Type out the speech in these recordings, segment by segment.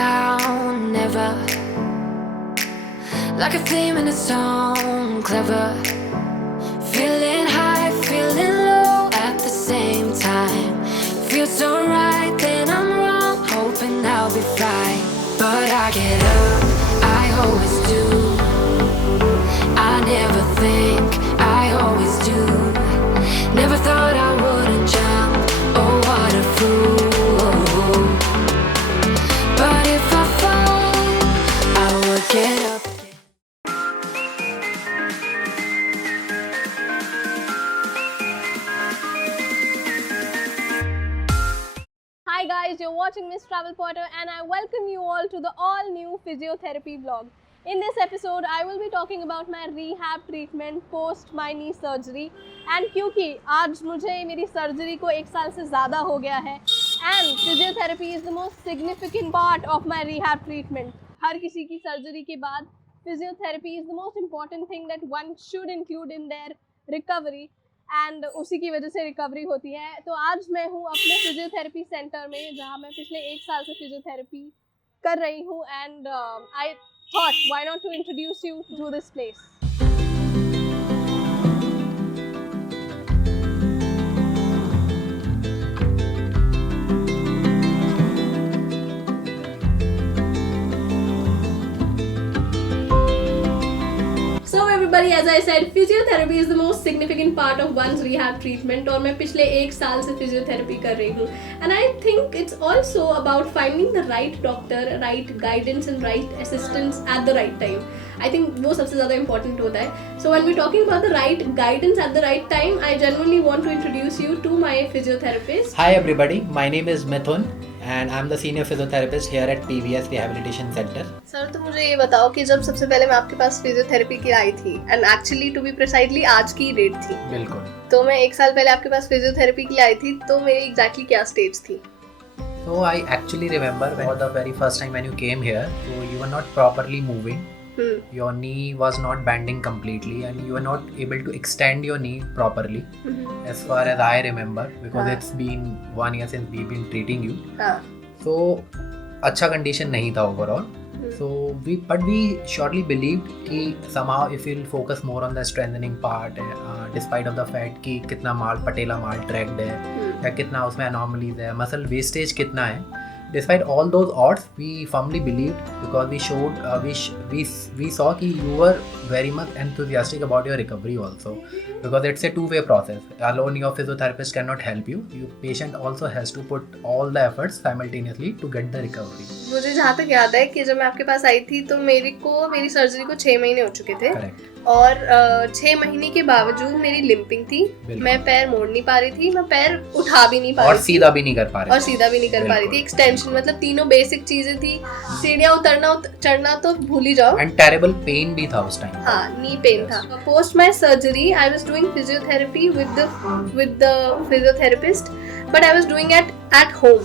down, never. Like a theme in a song, clever. Feeling high, feeling low at the same time. Feels so right, then I'm wrong, hoping I'll be fine. But I get up, I always do. I never think, I always do. Never thought I wouldn't jump, oh what a fool. But if I fall, I will get up. Hi guys, you're watching Miss Travel Potter and I welcome you all to the all new physiotherapy vlog. In this episode, I will be talking about my rehab treatment post my knee surgery and क्योंकि आज मुझे मेरी surgery को 1 साल से ज़्यादा हो गया है and physiotherapy is the most significant part of my rehab treatment. हर किसी की सर्जरी के बाद physiotherapy is the most important thing that one should include in their recovery. And उसी की वजह से रिकवरी होती है. तो आज मैं हूँ अपने फिजियोथेरेपी सेंटर में जहाँ मैं पिछले 1 साल से फिजियोथेरेपी कर रही हूँ and I thought why not to introduce you to this place. Everybody, as I said, physiotherapy is the most significant part of one's rehab treatment और मैं पिछले 1 साल से physiotherapy कर रही हूँ and I think it's also about finding the right doctor, right guidance and right assistance at the right time. I think वो सबसे ज़्यादा important होता है. So when we're talking about the right guidance at the right time, I genuinely want to introduce you to my physiotherapist. Hi everybody, my name is Mithun and I'm the senior physiotherapist here at PVS Rehabilitation Center. Sir तो मुझे ये बताओ कि जब सबसे पहले मैं आपके पास फिजियोथेरेपी के आई थी and actually to be precisely आज की डेट थी. बिल्कुल. तो मैं 1 साल पहले आपके पास फिजियोथेरेपी के लिए आई थी तो मेरी एग्जैक्टली क्या स्टेज थी? So I actually remember for the very first time when you came here, so you were not properly moving. Your knee was not bending completely and you were not able to extend your knee properly as far as I remember because it's been 1 year since we've been treating you. So अच्छा condition नहीं था overall. So we surely believed कि somehow if we'll focus more on the strengthening part, despite of the fact कि कितना पटेला माल tracked है या कितना उसमें anomalies है, muscle wastage कितना है. Despite all those odds, we firmly believed because we showed, we saw कि you were very much enthusiastic about your recovery also because it's a two-way process. Alone your physiotherapist cannot help you. Your patient also has to put all the efforts simultaneously to get the recovery. मुझे जहाँ तक याद है कि जब मैं आपके पास आई थी तो मेरी सर्जरी को 6 महीने हो चुके थे. Correct. और 6 महीने के बावजूद मेरी लिम्पिंग थी. मैं पैर मोड़ नहीं पा रही थी, मैं पैर उठा भी नहीं पा रही थी और सीधा भी नहीं कर पा रही थी. एक्सटेंशन मतलब तीनों बेसिक चीजें थी. सीढ़ियाँ उतरना चढ़ना तो भूल ही जाओ. एंड टेरेबल पेन भी था उस टाइम. हाँ, नी पेन था. Post my surgery I was doing physiotherapy with the physiotherapist but I was doing at home.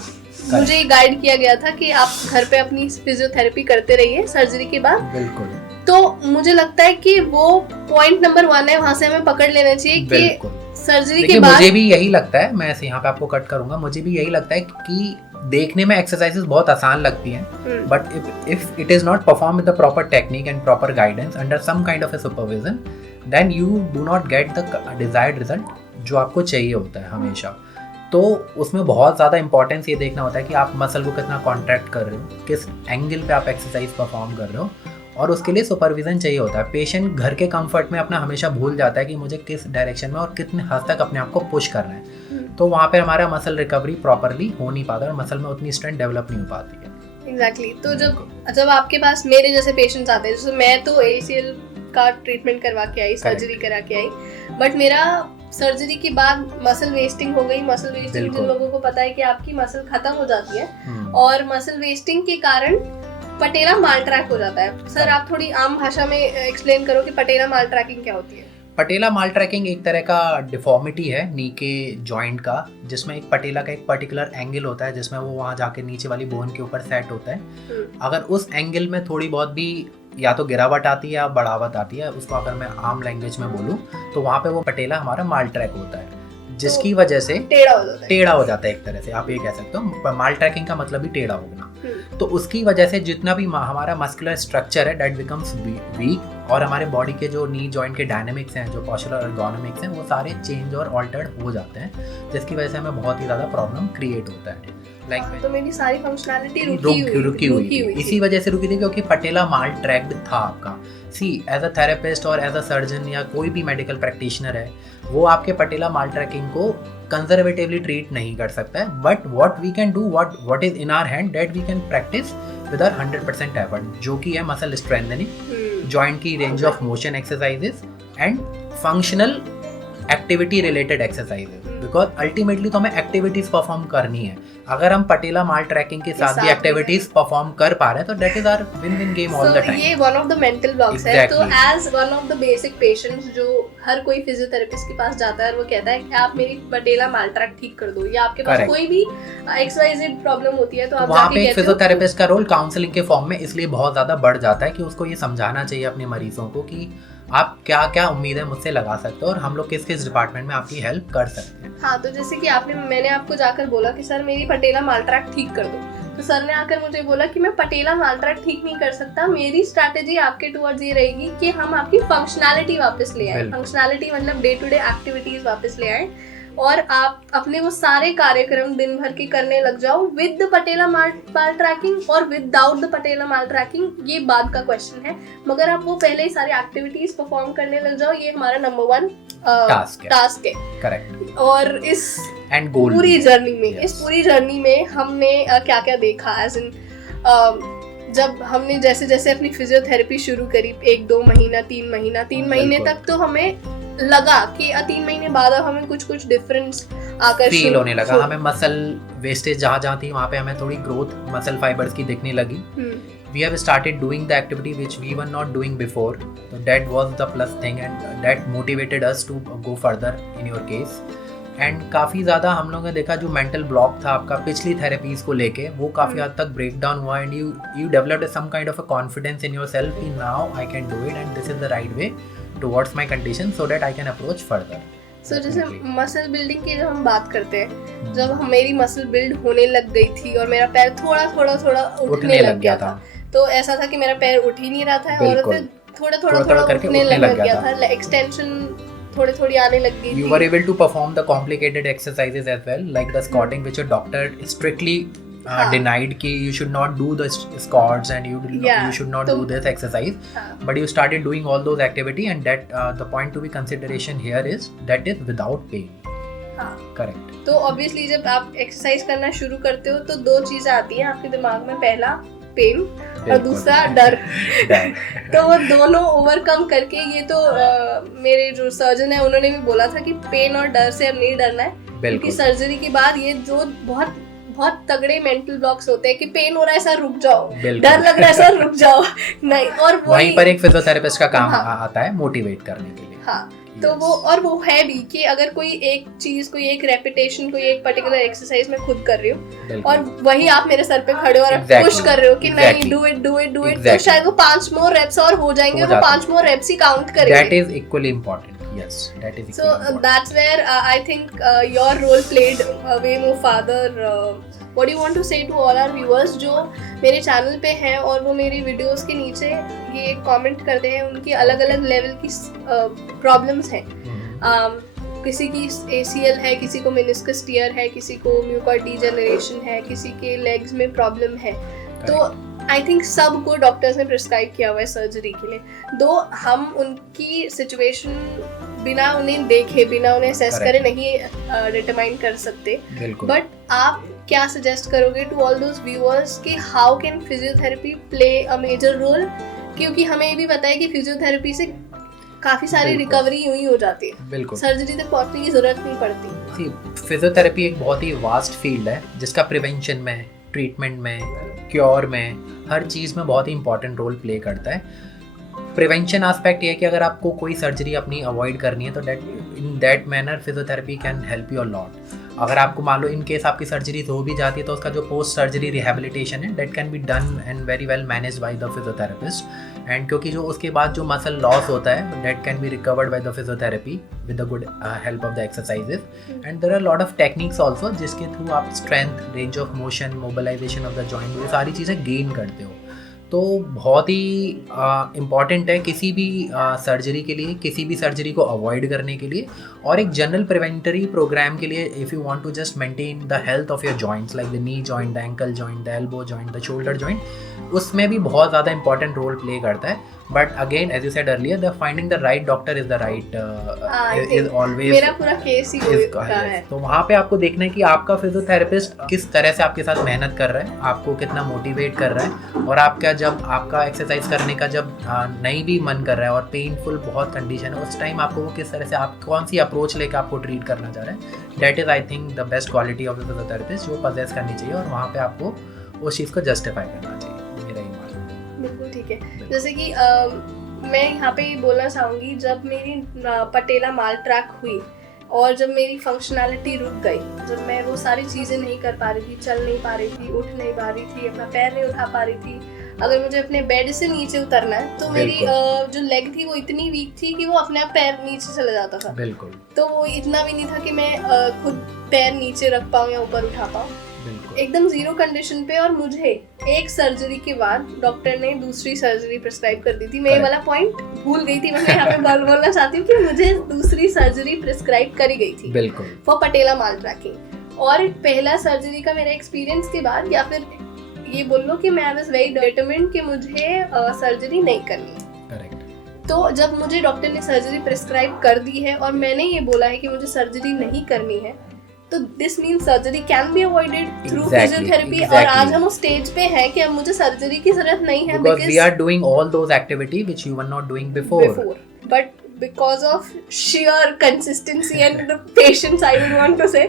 मुझे गाइड किया गया था कि आप घर पे अपनी फिजियोथेरेपी करते रहिए सर्जरी के बाद. बिल्कुल. तो मुझे लगता है कि वो पॉइंट नंबर 1 है, वहाँ से हमें पकड़ लेना चाहिए कि सर्जरी के बाद. मुझे भी यही लगता है, मैं यहाँ पे आपको कट करूंगा, मुझे भी यही लगता है कि देखने में एक्सरसाइजेस बहुत आसान लगती हैं but if it is not perform with the proper technique and proper guidance under some kind of a supervision then you do not get the desired result जो आपको चाहिए होता है हमेशा. तो उसमें बहुत ज़्यादा इंपॉर्टेंस ये देखना होता है कि आप मसल को कितना कॉन्ट्रैक्ट कर रहे हो, किस एंगल पे आप एक्सरसाइज परफॉर्म कर रहे हो और उसके लिए सुपरविजन चाहिए होता है. पेशेंट घर के कंफर्ट में अपना हमेशा भूल जाता है कि मुझे किस डायरेक्शन में और कितने हद तक अपने आप को पुश करना है. तो वहाँ पे हमारा मसल रिकवरी प्रॉपरली हो नहीं पाता और मसल में उतनी स्ट्रेंथ डेवलप नहीं हो पाती है. एग्जैक्टली. तो जब आपके पास मेरे जैसे पेशेंट्स आते हैं, जैसे मैं तो ACL का ट्रीटमेंट करवा के आई, सर्जरी करा के आई, बट मेरा सर्जरी के बाद मसल वेस्टिंग हो गई. मसल वेस्टिंग जिन लोगों को पता है कि आपकी मसल खत्म हो जाती है और मसल वेस्टिंग के कारण पटेला माल ट्रैक हो जाता है. सर आप थोड़ी आम भाषा में एक्सप्लेन करो कि पटेला माल ट्रैकिंग क्या होती है. पटेला माल ट्रैकिंग एक तरह का डिफॉर्मिटी है नी के जॉइंट का, जिसमें एक पटेला का एक पर्टिकुलर एंगल होता है जिसमें वो वहाँ जाके नीचे वाली बोन के ऊपर सेट होता है. अगर उस एंगल में थोड़ी बहुत भी या तो गिरावट आती है या बढ़ावट आती है, उसको अगर मैं आम लैंग्वेज में बोलूँ तो वहाँ पे वो पटेला हमारा माल ट्रैक होता है. जिसकी वजह से टेढ़ा हो जाता है एक तरह से, आप ये कह सकते हो. माल ट्रैकिंग का मतलब ही टेढ़ा होना. तो उसकी वजह से जितना भी हमारा मस्कुलर स्ट्रक्चर है दैट बिकम्स वीक, और हमारे बॉडी के जो नी जॉइंट के डायनेमिक्स हैं, जो पोस्चरल एर्गोनॉमिक्स हैं, वो सारे चेंज और ऑल्टर्ड हो जाते हैं, जिसकी वजह से हमें बहुत ही ज़्यादा प्रॉब्लम क्रिएट होता है। तो मेरी सारी फंक्शनैलिटी रुकी हुई इसी वजह से रुकी थी क्योंकि पटेला माल ट्रैक्ड था आपका। सी एज अ थेरेपिस्ट और एज अ सर्जन या कोई भी मेडिकल प्रैक्टिशनर है, वो आपके पटेला माल ट्रैकिंग को कंजर्वेटिवली ट्रीट नहीं कर सकता है, but what we can do, what is in our hand, that we can practise with our 100% effort, जो कि है मसल स्ट्रेंथनिंग, जॉइंट की range of motion exercises and functional activity related exercises, because ultimately तो हमें activities perform करनी है। अगर हम पटेला माल ट्रैकिंग के साथ भी एक्टिविटीज परफॉर्म कर पा रहे हैं तो that is our win win game all the time. ये one of the mental blocks है। तो as one of the basic patients जो हर कोई फिजियोथेरेपिस्ट के पास जाता है और वो कहता है कि आप मेरी पटेला माल ट्रैक ठीक कर दो, या आपके पास कोई भी XYZ प्रॉब्लम होती है तो आप वहाँ पे फिजियोथेरेपिस्ट का रोल काउंसलिंग के फॉर्म में इसलिए बहुत ज्यादा बढ़ जाता है कि उसको ये समझाना चाहिए अपने मरीजों को कि आप क्या क्या उम्मीदें मुझसे लगा सकते हो और हम लोग किस किस डिपार्टमेंट में आपकी हेल्प कर सकते हैं। हाँ, तो जैसे कि मैंने आपको जाकर बोला कि सर मेरी पटेला माल ट्रैक ठीक कर दो, तो सर ने आकर मुझे बोला कि मैं पटेला माल ट्रैक ठीक नहीं कर सकता, मेरी स्ट्रैटेजी आपके टुवर्ड्स ये रहेगी कि हम आपकी फंक्शनैलिटी वापस ले आए। फंक्शनैलिटी मतलब डे टू डे एक्टिविटीज वापस ले आए और आप अपने वो सारे कार्यक्रम दिन भर के करने लग जाओ with the patella mall trekking और without the patella mall trekking, ये बाद का क्वेश्चन है, मगर आप वो पहले ही सारी एक्टिविटीज परफॉर्म करने लग जाओ, ये हमारा नंबर 1 टास्क है। करेक्ट। और इस पूरी जर्नी में हमने क्या क्या देखा, एज इन जब हमने जैसे जैसे अपनी फिजियोथेरेपी शुरू करी, 1-2 महीना 3 महीने तक तो हमें लगा कि 3 महीने बाद हमें कुछ डिफरेंस आकर फील होने लगा, हमें मसल वेस्टेज जहाँ थी वहाँ पे हमें थोड़ी ग्रोथ मसल फाइबर्स की दिखने लगी। We have started doing the activity which we were not doing before, so that was the plus thing and that motivated us to go further in your case. And काफ़ी ज़्यादा हम लोगों ने देखा जो मेंटल ब्लॉक था आपका पिछली थेरेपीज को लेके, वो काफ़ी हद तक ब्रेक डाउन हुआ and you developed some kind of a confidence in yourself कि now I can do it and this is the right way towards my condition so that I can approach further. So जैसे muscle building की जब हम बात करते हैं, जब मेरी मसल बिल्ड होने लग गई थी और मेरा पैर थोड़ा उठने लग गया था, तो ऐसा था कि मेरा पैर उठ ही नहीं रहा था और फिर थोड़ा उठने लग गया था, एक्सटेंशन थोड़ी आने लग गई थी। You were able to perform the complicated exercises as well, like the squatting, which your doctor strictly denied कि you should not do the squats and you should not do this exercise, but you started doing all those activity and that the point to be consideration here is that is without pain. Correct. तो obviously जब आप exercise करना शुरू करते हो तो 2 चीजें आती हैं आपके दिमाग में, पहला पेन और दूसरा डर। तो वो दोनों ओवरकम करके, ये तो मेरे जो सर्जन है उन्होंने भी बोला था कि पेन और डर से अब नहीं डरना है, क्योंकि सर्जरी के बाद ये जो बहुत तगड़े मेंटल ब्लॉक्स होते हैं कि पेन हो रहा है सर रुक जाओ, डर लग रहा है सर रुक जाओ, नहीं, और वहीं पर एक फिजियोथेरेपिस्ट का काम आता है मोटिवेट करने के लिए। हाँ, तो वो है भी कि अगर कोई एक चीज, कोई एक रेपिटेशन, कोई एक पर्टिकुलर एक्सरसाइज मैं खुद कर रही हूँ और वही आप मेरे सर पे खड़े हो और पुश कर रहे हो कि नहीं डू इट, तो शायद वो 5 मोर रेप्स और हो जाएंगे, तो 5 मोर रेप्स ही काउंट करेंगे। That is equally important. Yes, that is equally important. So that's where I think your role played way more farther. What do you want to say to all our viewers जो मेरे channel पे हैं और वो मेरी videos के नीचे ये कमेंट करते हैं, उनकी अलग अलग लेवल की प्रॉब्लम्स हैं, किसी की ACL है, किसी को मेनिस्कस टियर है, किसी को म्यूकॉर्ड डीजेनरेशन है, किसी के लेग्स में प्रॉब्लम है, तो आई थिंक सबको डॉक्टर्स ने प्रिस्क्राइब किया हुआ है सर्जरी के लिए। दो हम उनकी सिचुएशन बिना उन्हें देखे, बिना उन्हें असेस करे नहीं डिटरमाइन कर सकते, बट आप क्या सजेस्ट करोगे टू ऑल दोज व्यूअर्स कि how can physiotherapy play a major role, क्योंकि हमें ये भी पता है कि फिजियोथेरेपी से काफी सारी रिकवरी यूं ही हो जाती है, बिल्कुल सर्जरी तक पहुंचने की जरूरत नहीं पड़ती। फिजियोथेरेपी एक बहुत ही वास्ट फील्ड है जिसका प्रिवेंशन में, ट्रीटमेंट में, क्योर में, हर चीज़ में बहुत ही इंपॉर्टेंट रोल प्ले करता है। प्रिवेंशन एस्पेक्ट ये है कि अगर आपको कोई सर्जरी अपनी अवॉइड करनी है तो in that manner physiotherapy can help you a lot. अगर आपको मान लो इन केस आपकी सर्जरी हो भी जाती है तो उसका जो पोस्ट सर्जरी रिहेबिलिटेशन है that can be done and very well manage by the physiotherapist. And क्योंकि जो उसके बाद जो मसल लॉस होता है that can be recovered by the physiotherapy with the good help of the exercises. And there are lot of techniques also जिसके through आप strength, range of motion, mobilisation of the joint, ये सारी चीज़ें gain करते हो। तो बहुत ही important है किसी भी सर्जरी के लिए, किसी भी सर्जरी को अवॉइड करने के लिए और एक जनरल प्रिवेंटरी प्रोग्राम के लिए। If you want to just maintain the health of your joints like the knee joint, the ankle joint, the elbow joint, the shoulder joint, उसमें भी बहुत ज़्यादा इंपॉर्टेंट रोल प्ले करता है। But again as you said earlier, the finding the right doctor is the right is always, मेरा पूरा case ही का है। तो वहाँ पे आपको देखना है कि आपका फिजियोथेरेपिस्ट किस तरह से आपके साथ मेहनत कर रहा है, आपको कितना मोटिवेट कर रहा है, और आपका जब आपका एक्सरसाइज करने का जब नहीं भी मन कर रहा है और पेनफुल बहुत कंडीशन है उस टाइम आपको वो किस तरह से, आप कौन सी अप्रोच लेकर आपको ट्रीट करना चाह रहे हैं, that is I think the best quality of the physiotherapist जो पजेस करनी चाहिए और वहाँ पे आपको उस चीज़ को जस्टिफाई करना चाहिए। मेरा ही मानना। बिल्कुल ठीक है। जैसे कि मैं यहाँ पे बोलना चाहूँगी, जब मेरी पटेला माल ट्रैक हुई और जब मेरी फंक्शनैलिटी रुक गई, जब मैं वो सारी चीज़ें नहीं कर पा रही थी, चल नहीं पा रही थी, उठ नहीं पा रही थी, अपना पैर नहीं उठा पा रही थी, अगर मुझे अपने बेड से नीचे उतरना है तो मेरी जो लेग थी वो इतनी वीक थी कि वो अपने आप पैर नीचे चला जाता था। बिल्कुल। तो वो इतना भी नहीं था कि मैं खुद पैर नीचे रख पाऊँ या ऊपर उठा पाऊँ, एकदम जीरो कंडीशन पे। और मुझे एक सर्जरी के बाद डॉक्टर ने दूसरी सर्जरी प्रिस्क्राइब कर दी थी। मैं ये वाला पॉइंट भूल गई थी, मैं यहाँ पे बोलना चाहती हूँ कि मुझे दूसरी सर्जरी प्रिस्क्राइब करी गई थी बिल्कुल फॉर पटेला माल ट्रैकिंग। और पहला सर्जरी का मेरा एक्सपीरियंस के बाद, या फिर ये बोल लो कि मैं आई वाज वेरी डिटरमिन्ड कि मुझे सर्जरी नहीं करनी। करेक्ट। तो जब मुझे डॉक्टर ने सर्जरी प्रिस्क्राइब कर दी है और मैंने ये बोला है कि मुझे सर्जरी नहीं करनी है, तो this mean surgery can be avoided through physiotherapy. और आज हम उस स्टेज पे हैं कि अब मुझे सर्जरी की जरूरत नहीं है, because we are doing all those activity which you were not doing before. But because of sheer consistency and the patience, I would want to say,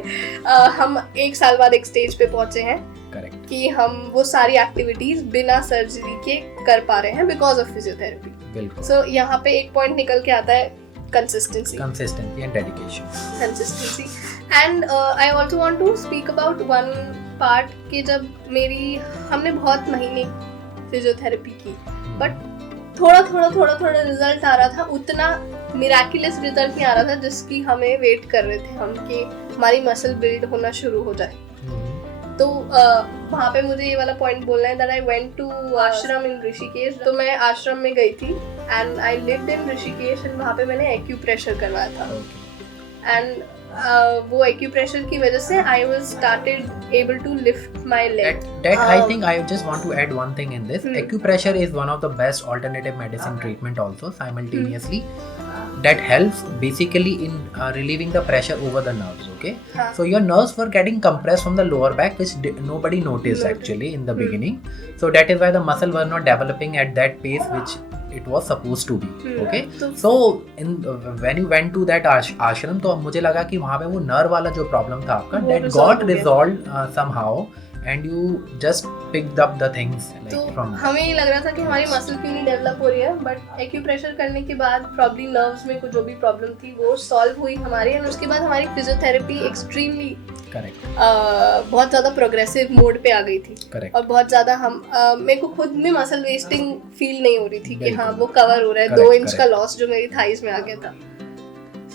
हम एक साल बाद एक स्टेज पे पहुंचे हैं Correct. कि हम वो सारी एक्टिविटीज बिना सर्जरी के कर पा रहे हैं बिकॉज ऑफ फिजियोथेरेपी। बिल्कुल। सो यहाँ पे एक पॉइंट निकल के आता है consistency and dedication. Consistency. And I also want to speak about one part कि जब हमने बहुत महीने फिजियोथेरेपी की, बट थोड़ा रिजल्ट आ रहा था, उतना मिराकुलस रिजल्ट नहीं आ रहा था जिसकी हमें वेट कर रहे थे हम कि हमारी मसल बिल्ड होना शुरू हो जाए। तो वहाँ पे मुझे ये वाला पॉइंट बोलना है दैट आई वेंट टू आश्रम इन ऋषिकेश। तो मैं आश्रम में गई थी and I lived in Rishikesh and वहाँ पे मैंने एक्यूप्रेशर करवाया था। एंड वो एक्यूप्रेशर की वजह से I was started able to lift my leg. That I think I just want to add one thing in this. Acupressure is one of the best alternative medicine treatment also simultaneously. That helps basically in relieving the pressure over the nerves. Okay, so your nerves were getting compressed from the lower back, which nobody noticed actually in the beginning. So that is why the muscle were not developing at that pace which it was supposed to be. Okay, so when you went to that ashram, तो मुझे लगा कि वहाँ पे वो nerve वाला जो problem था आपका that got resolved somehow and you just picked up the things like from that. हमें ये लग रहा था कि हमारी मसल क्यों नहीं डेवलप हो रही है, बट एक्यूप्रेशर करने के बाद प्रॉब्ली नर्व्स में कुछ जो भी प्रॉब्लम थी वो सॉल्व हुई हमारी। और उसके बाद हमारी फिजियोथेरेपी एक्सट्रीमली बहुत ज़्यादा प्रोग्रेसिव मोड पे आ गई थी। Correct. और बहुत ज़्यादा मेरे को खुद में मसल वेस्टिंग फील नहीं हो रही थी कि हाँ वो कवर हो रहा है। 2 इंच का लॉस जो मेरी थाइज में आ गया था।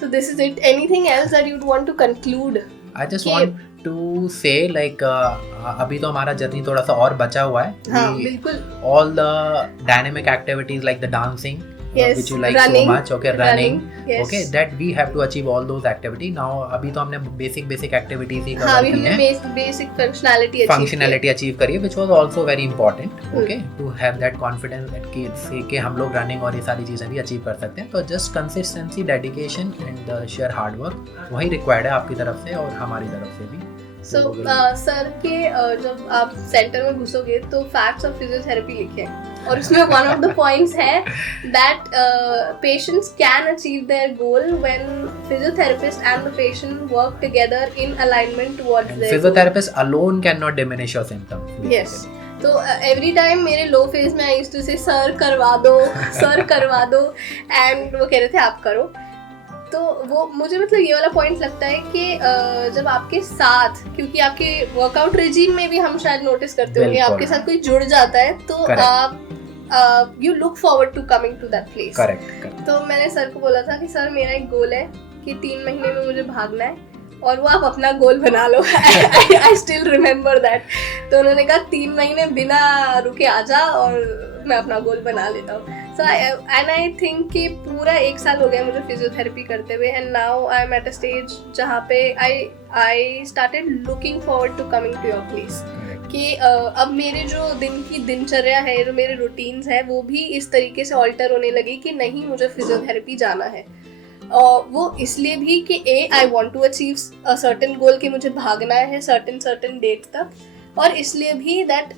So this is it. Anything else that you'd want to conclude? I just want to say like अभी तो हमारा जर्नी थोड़ा सा और बचा हुआ है। हाँ, बिल्कुल। All the dynamic activities like the dancing, which you like running, so much, okay, running, yes. okay, that we have to achieve all those activity. Now अभी तो हमने basic activities ही हाँ, cover की हैं। basic functionality achieve करी है, which was also very important, okay, to have that confidence कि हम लोग running और ये सारी चीजें भी achieve कर सकते हैं। तो just consistency, dedication and the sheer hard work वही required है आपकी तरफ से और हमारी तरफ से भी। सो सर के जब आप सेंटर में घुसोगे तो फैक्ट्स ऑफ फिजियोथेरेपी लिखे हैं और उसमें वन ऑफ द पॉइंट्स है that patients can achieve their goal when physiotherapist and the patient work together in alignment towards their. Physiotherapist alone can not diminish your symptoms. Yes, तो every time मेरे लो phase में I used to से sir करवा दो and वो कह रहे थे आप करो। तो वो मुझे मतलब ये वाला पॉइंट लगता है कि जब आपके साथ, क्योंकि आपके वर्कआउट रिजीम में भी हम शायद नोटिस करते होंगे, आपके साथ कोई जुड़ जाता है तो आप you look forward to coming to that place. Correct. तो मैंने सर को बोला था कि सर मेरा एक गोल है कि 3 महीने में मुझे भागना है और वो आप अपना गोल बना लो। I still remember that. तो उन्होंने कहा 3 महीने बिना रुके आ जा और मैं अपना गोल बना लेता हूँ। सो एंड आई थिंक कि पूरा 1 साल हो गया मुझे फिजियोथेरेपी करते हुए, and now I am at a stage जहाँ पे I started looking forward to coming to your place. कि अब मेरे जो दिन की दिनचर्या है, जो मेरे रूटीन्स है, वो भी इस तरीके से ऑल्टर होने लगी कि नहीं मुझे फिजियोथेरेपी जाना है। वो इसलिए भी कि I want to achieve a certain goal, कि मुझे भागना है सर्टेन डेट तक, और इसलिए भी दैट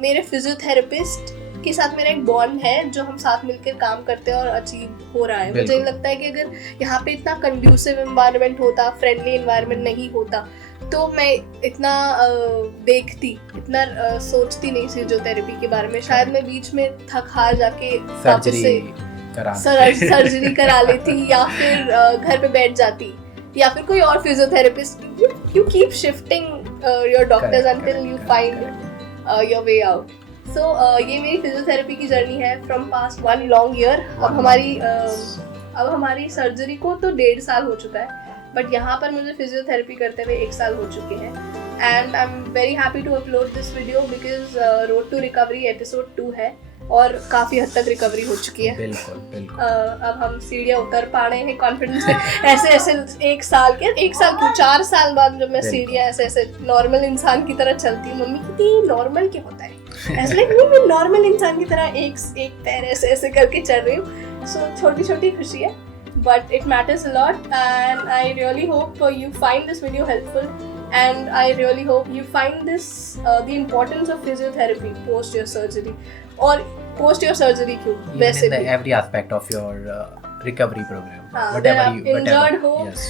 मेरे फिजियोथेरेपिस्ट के साथ मेरा एक बॉन्ड है जो हम साथ मिलकर काम करते हैं और अचीव हो रहा है। मुझे लगता है कि अगर यहाँ पे इतना कंड्यूसिव एनवायरनमेंट होता, फ्रेंडली एनवायरनमेंट नहीं होता, तो मैं इतना देखती, इतना सोचती नहीं फिजियोथेरेपी के बारे में। शायद मैं बीच में थक हार जाके सर्जरी करा लेती, या फिर घर पे बैठ जाती, या फिर कोई और physiotherapist. You keep shifting your doctors until you find your way out. So ये मेरी फिजियोथेरेपी की जर्नी है फ्रॉम पास्ट 1 लॉन्ग ईयर। अब हमारी सर्जरी को तो 1.5 साल हो चुका है, बट यहाँ पर मुझे फिजियोथेरेपी करते हुए 1 साल हो चुके हैं। And I am very happy to upload this video because road to recovery episode 2 है और काफ़ी हद तक रिकवरी हो चुकी है। बिल्कुल। अब हम सीढ़ियाँ उतर पा रहे हैं कॉन्फिडेंस से। ऐसे 1 साल क्यों 4 साल बाद जब मैं सीढ़ियाँ ऐसे नॉर्मल इंसान की तरह चलती हूँ, मम्मी कहती है नॉर्मल क्या होता है, ऐसे लाइक नहीं, मैं नॉर्मल इंसान की तरह एक पैर ऐसे करके चल रही हूँ। सो छोटी खुशी है, but it matters a lot, and I really hope you find this video helpful, and I really hope you find this the importance of physiotherapy post your surgery, or post your surgery क्यों वैसे भी every aspect of your recovery program, whatever you injured हो, yes.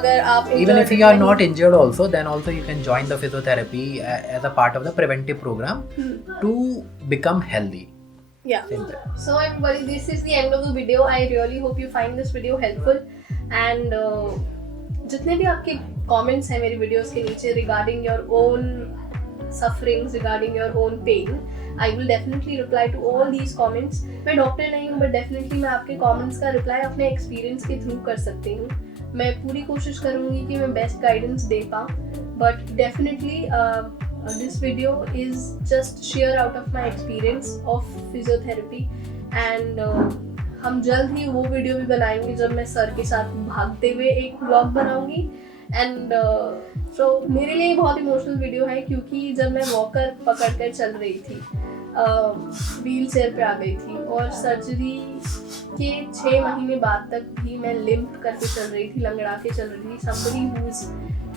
अगर आप even if you are not injured also, then also you can join the physiotherapy as a part of the preventive program to become healthy. Yeah. So everybody, this is the end of the video. I really hope you find this video helpful, and जितने भी आपके comments हैं मेरी videos के नीचे regarding your own sufferings, regarding your own pain, I will definitely reply to all these comments. मैं doctor नहीं हूँ, but definitely मैं आपके comments का reply अपने experience के through कर सकती हूँ। मैं पूरी कोशिश करूँगी कि मैं best guidance दे पाऊँ, but definitely this video is just share out of my experience of physiotherapy, and हम जल्द ही वो वीडियो भी बनाएंगे जब मैं सर के साथ भागते हुए एक व्लॉग बनाऊंगी। एंड सो मेरे लिए बहुत इमोशनल वीडियो है, क्योंकि जब मैं वॉकर पकड़कर चल रही थी, व्हील चेयर पे आ गई थी, और सर्जरी के 6 महीने बाद तक भी मैं लिम्प करके चल रही थी, लंगड़ा के चल रही थी। somebody who is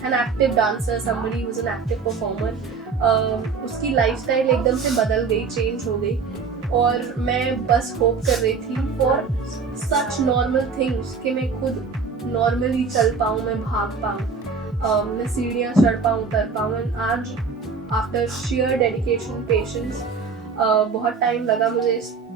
an active dancer, somebody who is an active performer, उसकी लाइफस्टाइल एकदम से बदल गई, चेंज हो गई, और मैं बस होप कर रही थी फॉर सच नॉर्मल थिंग्स कि मैं खुद नॉर्मली चल पाऊँ, मैं भाग पाऊँ, मैं सीढ़ियाँ चढ़ पाऊँ, उतर पाऊँ। एंड आज आफ्टर शेयर डेडिकेशन, पेशेंस, बहुत टाइम लगा मुझे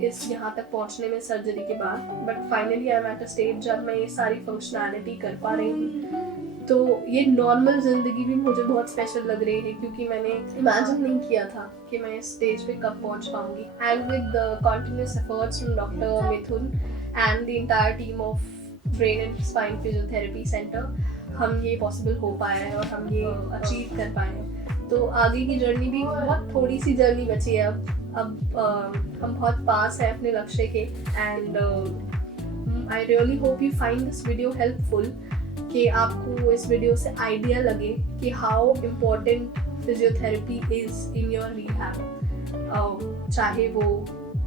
इस यहाँ तक पहुँचने में सर्जरी के बाद, but finally I am at a stage जब मैं ये सारी फंक्शनैलिटी कर पा रही हूँ। तो ये नॉर्मल ज़िंदगी भी मुझे बहुत स्पेशल लग रही है, क्योंकि मैंने इमेजिन नहीं किया था कि मैं इस स्टेज पे कब पहुंच पाऊंगी। And with the continuous efforts from doctor Mithun and the entire team of brain and spine physiotherapy centre, हम ये पॉसिबल हो पाया है और हम ये अचीव कर पाए हैं। तो आगे की जर्नी भी बहुत थोड़ी सी जर्नी बची है अब हम बहुत पास हैं अपने लक्ष्य के। And I really hope you find this video helpful, कि आपको इस वीडियो से आइडिया लगे कि how important physiotherapy is in your rehab. चाहे वो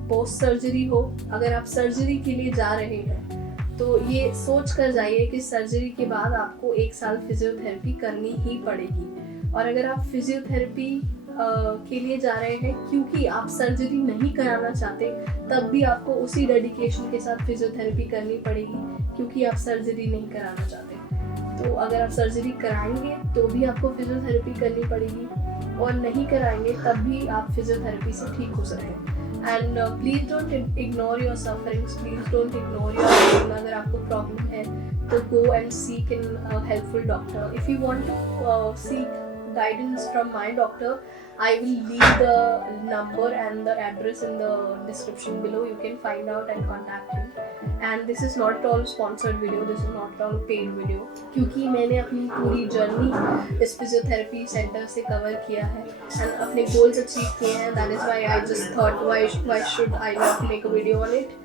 पोस्ट सर्जरी हो, अगर आप सर्जरी के लिए जा रहे हैं तो ये सोच कर जाइए कि सर्जरी के बाद आपको 1 साल फिजियोथेरेपी करनी ही पड़ेगी। और अगर आप फिजियोथेरेपी के लिए जा रहे हैं क्योंकि आप सर्जरी नहीं कराना चाहते, तब भी आपको उसी डेडिकेशन के साथ फिजियोथेरेपी करनी पड़ेगी, क्योंकि आप सर्जरी नहीं कराना चाहते। तो अगर आप सर्जरी कराएंगे तो भी आपको फिजियोथेरेपी करनी पड़ेगी, और नहीं कराएंगे तब भी आप फिजियोथेरेपी से ठीक हो सकते हैं। and please don't ignore your sufferings, please don't ignore your pain. अगर आपको problem है तो go and seek a helpful doctor. If you want to seek guidance from my doctor, I will leave the number and the address in the description below. You can find out and contact him. And this is not at all sponsored video, this is not at all paid video, क्योंकि मैंने अपनी पूरी journey इस physiotherapy centre से cover किया है and अपने goals achieve किए हैं. That is why I just thought why should I not make a video on it.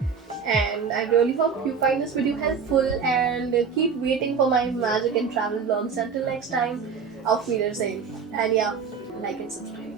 And I really hope you find this video helpful and keep waiting for my magic and travel vlogs. Until next time, auf Wiedersehen. And yeah, like and subscribe.